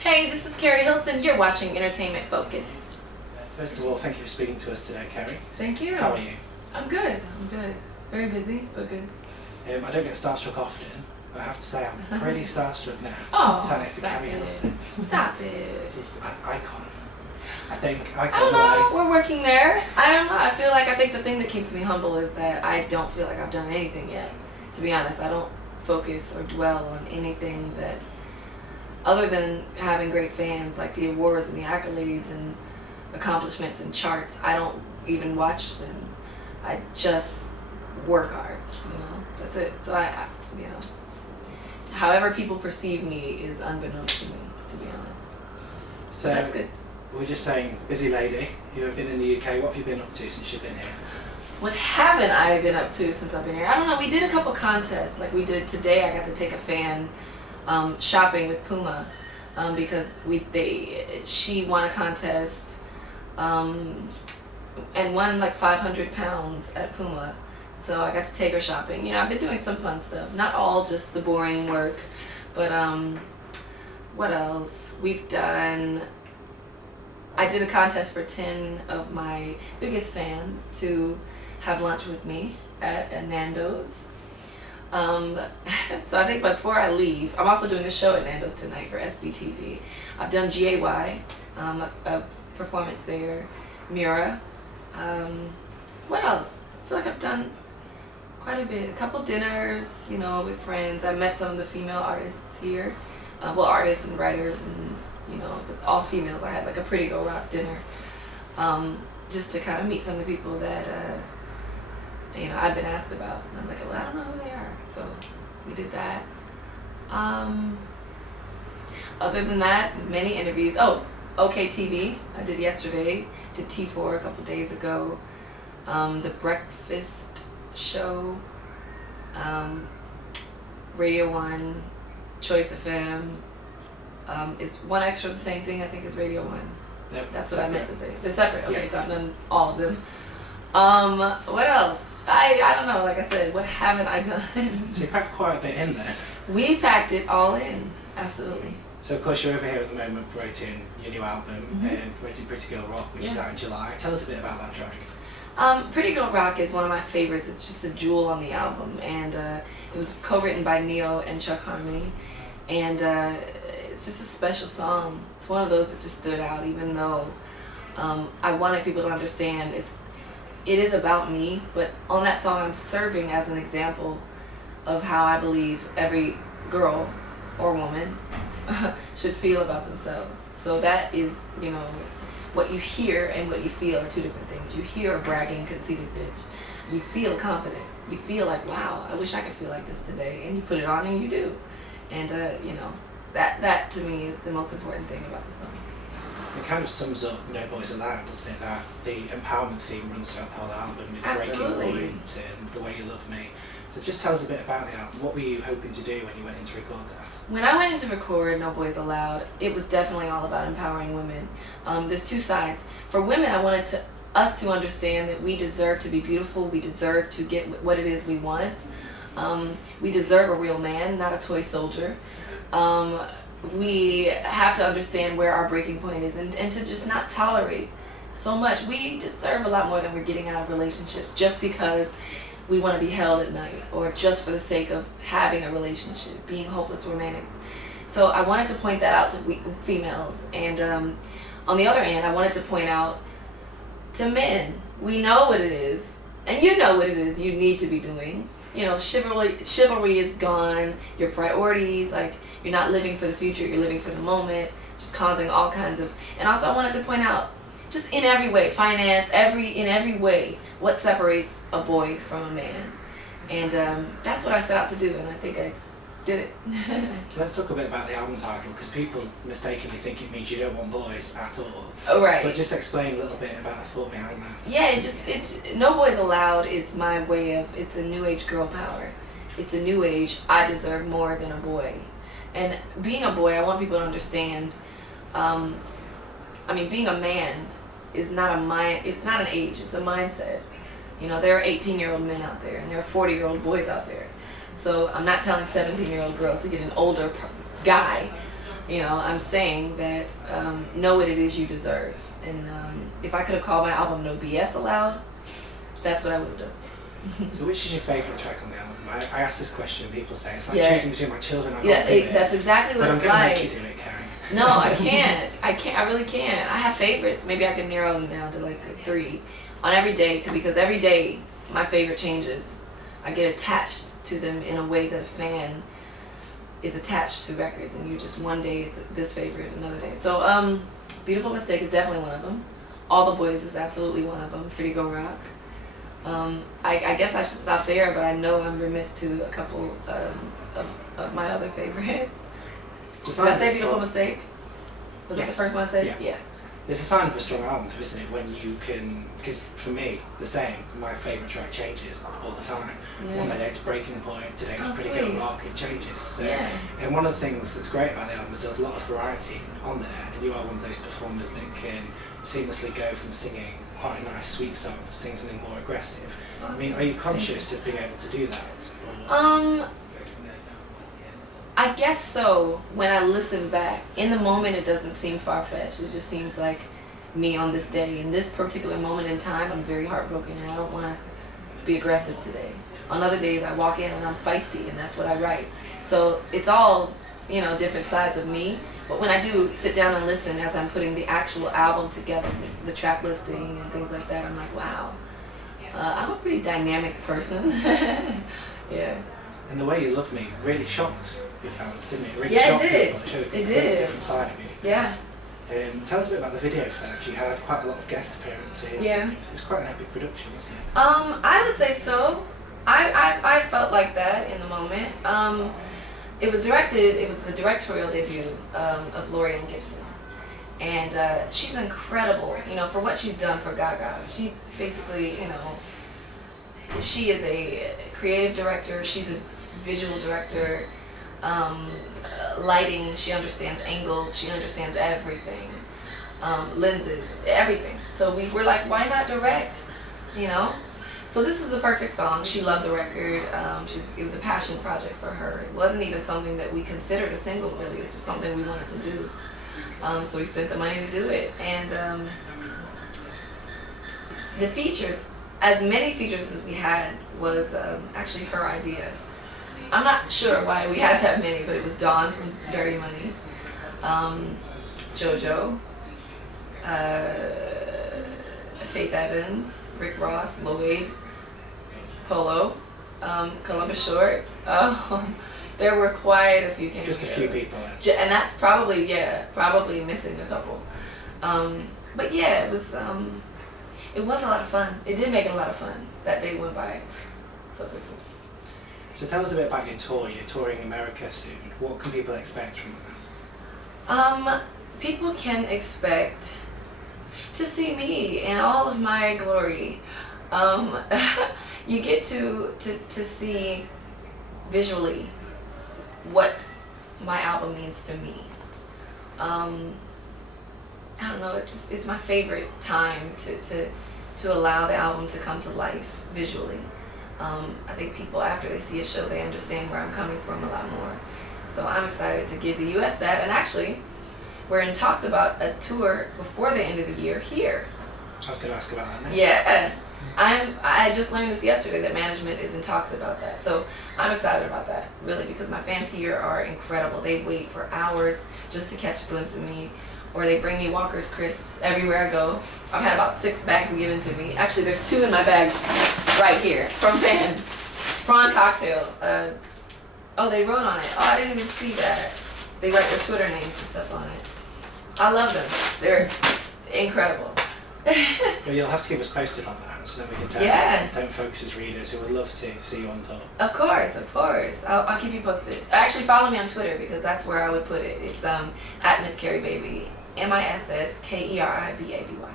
Hey, this is Keri Hilson. You're watching Entertainment Focus. First of all, thank you for speaking to us today, Keri. Thank you. How are you? I'm good. Very busy, but good. I don't get starstruck often, but I have to say I'm pretty starstruck now. Oh, Sat next to stop Keri it. Hilson. Stop it. Icon. I think I icon. don't know. We're working there. I don't know. I think the thing that keeps me humble is that I don't feel like I've done anything yet. To be honest, I don't focus or dwell on anything that, other than having great fans, like the awards and the accolades and accomplishments and charts. I don't even watch them. I just work hard, that's it. So however people perceive me is unbeknownst to me, to be honest. So that's good. We're just saying, busy lady, you have been in the UK, what have you been up to since you've been here? What haven't I been up to since I've been here? I don't know, we did a couple contests. Like we did today, I got to take a fan shopping with Puma because she won a contest and won like 500 pounds at Puma. So I got to take her shopping. I've been doing some fun stuff. Not all just the boring work, but what else? I did a contest for 10 of my biggest fans to have lunch with me at Nando's. So I think before I leave, I'm also doing a show at Nando's tonight for SBTV. I've done GAY, a performance there, Mira. What else? I feel like I've done quite a bit. A couple dinners, with friends. I met some of the female artists here. Artists and writers and, with all females. I had like a Pretty Girl Rock dinner just to kind of meet some of the people that, I've been asked about. And I'm like, well, I don't know who they are. So we did that. Other than that, many interviews. OK TV, I did yesterday. Did T4 a couple days ago. The Breakfast Show, Radio 1, Choice FM. Is One Extra the same thing, I think, as Radio 1? Yep, that's what I meant to say. They're separate. Okay, yeah. So I've done all of them. What else? I don't know, like I said, what haven't I done? So you packed quite a bit in there. We packed it all in, absolutely. So of course you're over here at the moment promoting your new album, promoting Pretty Girl Rock, which is out in July. Tell us a bit about that track. Pretty Girl Rock is one of my favorites. It's just a jewel on the album, and it was co-written by Neo and Chuck Harmony, and it's just a special song. It's one of those that just stood out, even though I wanted people to understand it is about me, but on that song I'm serving as an example of how I believe every girl or woman should feel about themselves. So that is, what you hear and what you feel are two different things. You hear a bragging, conceited bitch. You feel confident. You feel like, wow, I wish I could feel like this today. And you put it on and you do. And, that to me is the most important thing about the song. It kind of sums up No Boys Allowed, doesn't it? That the empowerment theme runs throughout the whole album with Absolutely. Breaking Point and The Way You Love Me. So just tell us a bit about the album. What were you hoping to do when you went in to record that? When I went in to record No Boys Allowed, it was definitely all about empowering women. There's two sides. For women, I wanted us to understand that we deserve to be beautiful. We deserve to get what it is we want. We deserve a real man, not a toy soldier. We have to understand where our breaking point is and to just not tolerate so much. We deserve a lot more than we're getting out of relationships just because we want to be held at night or just for the sake of having a relationship, being hopeless romantics. So I wanted to point that out to females. And on the other hand, I wanted to point out to men, we know what it is, and you know what it is you need to be doing. Chivalry is gone, your priorities, like you're not living for the future, you're living for the moment. It's just causing all kinds of, and also I wanted to point out, just in every way, finance, in every way, what separates a boy from a man. And that's what I set out to do, and I think I did it. Let's talk a bit about the album title, because people mistakenly think it means you don't want boys at all. Oh, right. But just explain a little bit about the thought behind that. Yeah, No Boys Allowed is my way of, it's a new age girl power. It's a new age, I deserve more than a boy. And being a boy, I want people to understand, being a man is not it's not an age, it's a mindset. There are 18-year-old men out there, and there are 40-year-old boys out there. So I'm not telling 17-year-old girls to get an older guy. You know, I'm saying that know what it is you deserve. And if I could have called my album No BS Aloud, that's what I would have done. So which is your favourite track on the album? I ask this question, people say it's like Yeah. choosing between my children. I Yeah, can't do it. that's exactly what But it's I'm gonna like. make you do it, Keri. No, I can't. I really can't. I have favorites. Maybe I can narrow them down to like 3 on every day, because every day my favorite changes. I get attached to them in a way that a fan is attached to records, and you just one day it's this favorite, another day. So Beautiful Mistake is definitely one of them. All the Boys is absolutely one of them. Pretty Go Rock. I guess I should stop there, but I know I'm remiss to a couple of my other favorites. So Did I say Beautiful Mistake? Was that the first one I said? Yeah. It's a sign of a strong album, isn't it? When you can, because for me, the same. My favourite track changes all the time. Yeah. One day it's Breaking Point, today it's Pretty sweet. Go Rock, it changes. So, Yeah. and one of the things that's great about the album is there's a lot of variety on there, and you are one of those performers that can seamlessly go from singing quite a nice sweet song to sing something more aggressive. Awesome. I mean, are you conscious of being able to do that? Or? I guess so. When I listen back, in the moment it doesn't seem far-fetched. It just seems like me on this day. In this particular moment in time, I'm very heartbroken and I don't want to be aggressive today. On other days I walk in and I'm feisty, and that's what I write. So it's all, you know, different sides of me. But when I do sit down and listen as I'm putting the actual album together, the track listing and things like that, I'm like, wow, I'm a pretty dynamic person. Yeah. And the way you love me really shocked your fans, didn't it? Really Yeah, shocked it did. people. It showed a It completely did. different side of you. Yeah. Tell us a bit about the video for that. You had quite a lot of guest appearances. Yeah. It was quite an epic production, wasn't it? I would say so. I felt like that in the moment. It was the directorial debut of Lori Ann Gibson. And she's incredible, you know, for what she's done for Gaga. She basically, you know, she is a creative director, she's a visual director, lighting, she understands angles, she understands everything, lenses, everything. So we were like, why not direct, you know? So this was the perfect song. She loved the record. It was a passion project for her. It wasn't even something that we considered a single, really. It was just something we wanted to do. So we spent the money to do it. And the features, as many features as we had, was actually her idea. I'm not sure why we had that many, but it was Dawn from Dirty Money, JoJo, Faith Evans, Rick Ross, Lloyd, Polo, Columbus Short. There were quite a few cameos. Just a few people. And that's probably missing a couple. But yeah, it was a lot of fun. It did make it a lot of fun. That day went by so quickly. So tell us a bit about your tour. You're touring America soon. What can people expect from that? People can expect to see me in all of my glory. You get to see visually what my album means to me. I don't know, it's my favorite time to allow the album to come to life visually. I think people, after they see a show, they understand where I'm coming from a lot more. So I'm excited to give the US that, and actually we're in talks about a tour before the end of the year here. I was going to ask about that next. Yeah, I just learned this yesterday that management is in talks about that. So I'm excited about that, really, because my fans here are incredible. They wait for hours just to catch a glimpse of me, or they bring me Walker's Crisps everywhere I go. I've had about 6 bags given to me. Actually, there's 2 in my bag right here from fans. Prawn cocktail. Oh, they wrote on it. Oh, I didn't even see that. They write their Twitter names and stuff on it. I love them. They're incredible. Well, you'll have to keep us posted on that, so then we can tell Tone Focus's readers who would love to see you on tour. Of course. I'll keep you posted. Actually, follow me on Twitter, because that's where I would put it. It's at Miss Keri Baby, MissKeribaby.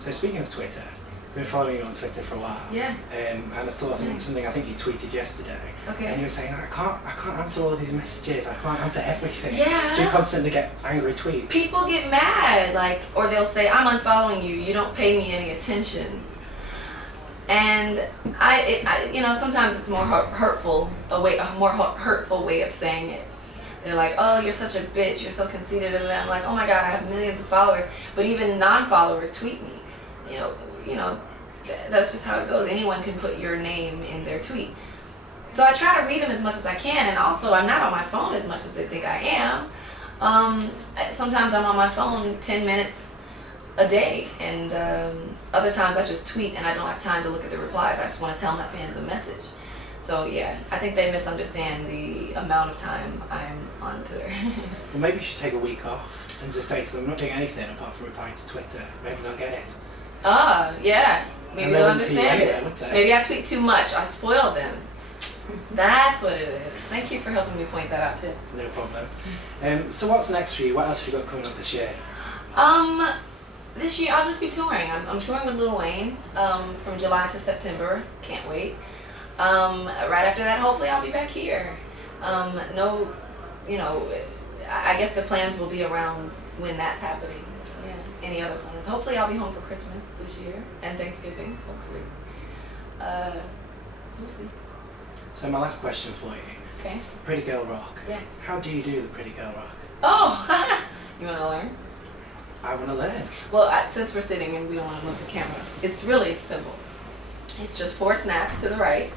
So speaking of Twitter, I've been following you on Twitter for a while. Yeah. And I saw something I think you tweeted yesterday. Okay. And you were saying, I can't answer all of these messages. I can't answer everything. Yeah. Do you constantly get angry tweets? People get mad, like, or they'll say, I'm unfollowing you. You don't pay me any attention. And I you know, sometimes it's more hurtful, a more hurtful way of saying it. they're like, oh, you're such a bitch, you're so conceited, and I'm like, oh my god, I have millions of followers, but even non-followers tweet me. That's just how it goes. Anyone can put your name in their tweet. So I try to read them as much as I can, and also I'm not on my phone as much as they think I am. Sometimes I'm on my phone 10 minutes a day, and other times I just tweet and I don't have time to look at the replies. I just want to tell my fans a message. So yeah, I think they misunderstand the amount of time I'm on Twitter. Well, maybe you should take a week off and just say to them, I'm not doing anything apart from replying to Twitter. Maybe they'll get it. Yeah. Maybe they'll understand anyway, it. Maybe I tweet too much. I spoiled them. That's what it is. Thank you for helping me point that out, Pip. No problem. So what's next for you? What else have you got coming up this year? This year I'll just be touring. I'm touring with Lil Wayne from July to September. Can't wait. Right after that, hopefully I'll be back here. I guess the plans will be around when that's happening. Yeah. Any other plans? Hopefully I'll be home for Christmas this year and Thanksgiving. Hopefully. We'll see. So my last question for you. Okay. Pretty Girl Rock. Yeah. How do you do the Pretty Girl Rock? Oh, you want to learn? I want to learn. Well, since we're sitting and we don't want to move the camera, it's really simple. It's just 4 snaps to the right.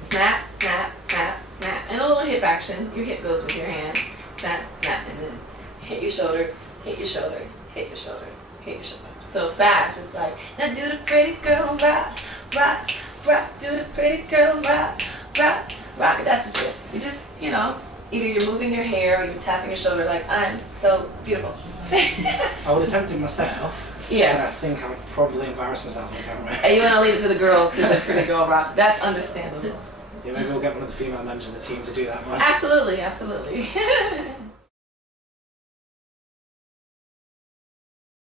Snap, snap, snap, snap. And a little hip action. Your hip goes with your hand. Snap, snap, and then hit your shoulder, hit your shoulder, hit your shoulder, hit your shoulder. So fast, it's like, now do the pretty girl rock, rock, rock, do the pretty girl rock, rock, rock. That's just it. You just, either you're moving your hair or you're tapping your shoulder like, I'm so beautiful. I would attempt it myself. Yeah. And I think I'll probably embarrass myself on camera. And you want to leave it to the girls to do the pretty girl rock. That's understandable. Yeah, maybe we'll get one of the female members of the team to do that one. Absolutely, absolutely.